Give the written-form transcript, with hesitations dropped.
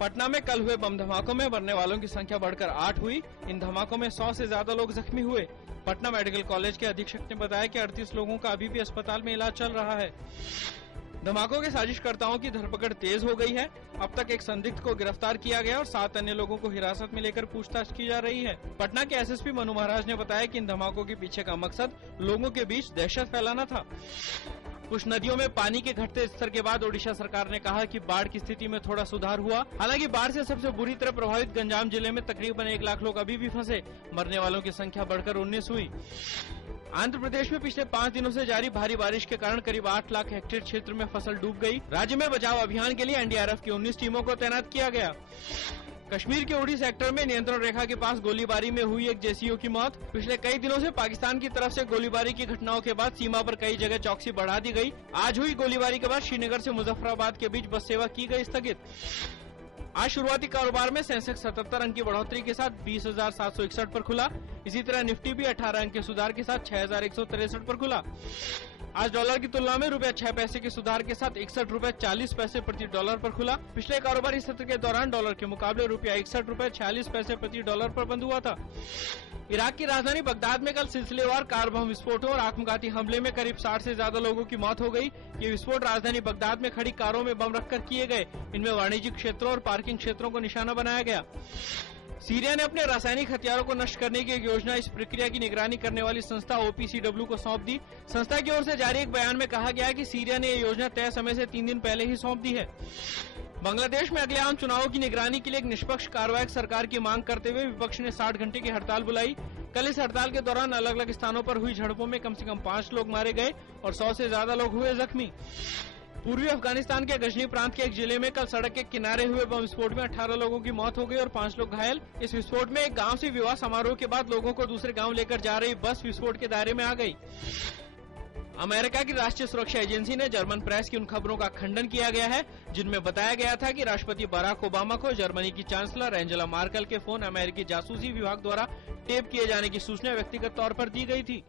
पटना में कल हुए बम धमाकों में मरने वालों की संख्या बढ़कर 8 हुई। इन धमाकों में 100 से ज्यादा लोग जख्मी हुए। पटना मेडिकल कॉलेज के अधीक्षक ने बताया कि 38 लोगों का अभी भी अस्पताल में इलाज चल रहा है। धमाकों के साजिशकर्ताओं की धरपकड़ तेज हो गई है। अब तक एक संदिग्ध को गिरफ्तार किया गया और 7 अन्य लोगों को हिरासत में लेकर पूछताछ की जा रही है। पटना के एसएसपी मनु महाराज ने बताया कि इन धमाकों के पीछे का मकसद लोगों के बीच दहशत फैलाना था। कुछ नदियों में पानी के घटते स्तर के बाद ओडिशा सरकार ने कहा कि बाढ़ की स्थिति में थोड़ा सुधार हुआ। हालांकि बाढ़ से सबसे बुरी तरह प्रभावित गंजाम जिले में तकरीबन 1 लाख लोग अभी भी फंसे। मरने वालों की संख्या बढ़कर 19 हुई। आंध्र प्रदेश में पिछले 5 दिनों से जारी भारी बारिश के कारण करीब 8 लाख हेक्टेयर क्षेत्र में फसल डूब गई। राज्य में बचाव अभियान के लिए एनडीआरएफ की 19 टीमों को तैनात किया गया। कश्मीर के उड़ी सेक्टर में नियंत्रण रेखा के पास गोलीबारी में हुई एक जेसीओ की मौत। पिछले कई दिनों से पाकिस्तान की तरफ से गोलीबारी की घटनाओं के बाद सीमा पर कई जगह चौकसी बढ़ा दी गई। आज हुई गोलीबारी के बाद श्रीनगर से मुजफ्फराबाद के बीच बस सेवा की गई स्थगित। आज शुरुआती कारोबार में सेंसेक्स 77 अंक की बढ़ोतरी के साथ 20,761 पर खुला। इसी तरह निफ्टी भी 18 अंक के सुधार के साथ 6,163 पर खुला। आज डॉलर की तुलना में रुपया 6 पैसे के सुधार के साथ 61 रुपए 40 पैसे प्रति डॉलर पर खुला। पिछले कारोबारी सत्र के दौरान डॉलर के मुकाबले रुपया 61 रुपए 46 पैसे प्रति डॉलर पर बंद हुआ था। इराक की राजधानी बगदाद में कल सिलसिलेवार कार बम विस्फोटों और आत्मघाती हमले में करीब 60 से ज्यादा लोगों की मौत हो गई। ये विस्फोट राजधानी बगदाद में खड़ी कारों में बम रखकर किए गए। इनमें वाणिज्यिक क्षेत्रों और पार्किंग क्षेत्रों को निशाना बनाया गया। सीरिया ने अपने रासायनिक हथियारों को नष्ट करने की एक योजना इस प्रक्रिया की निगरानी करने वाली संस्था OPCW को सौंप दी। संस्था की ओर से जारी एक बयान में कहा गया है कि सीरिया ने ये योजना तय समय से 3 दिन पहले ही सौंप दी है। बांग्लादेश में अगले आम चुनावों की निगरानी के लिए एक निष्पक्ष कार्रवाई सरकार की मांग करते हुए विपक्ष ने 60 घंटे की हड़ताल बुलाई। कल इस हड़ताल के दौरान अलग अलग स्थानों पर हुई झड़पों में कम से कम 5 लोग मारे गए और 100 से ज्यादा लोग हुए जख्मी। पूर्वी अफगानिस्तान के गजनी प्रांत के एक जिले में कल सड़क के किनारे हुए बम विस्फोट में 18 लोगों की मौत हो गई और 5 लोग घायल। इस विस्फोट में एक गांव से विवाह समारोह के बाद लोगों को दूसरे गांव लेकर जा रही बस विस्फोट के दायरे में आ गई। अमेरिका की राष्ट्रीय सुरक्षा एजेंसी ने जर्मन प्रेस की उन खबरों का खंडन किया गया है जिनमें बताया गया था कि राष्ट्रपति बराक ओबामा को जर्मनी की चांसलर एंजेला मार्केल के फोन अमेरिकी जासूसी विभाग द्वारा टेप किए जाने की सूचना व्यक्तिगत तौर पर दी गई थी।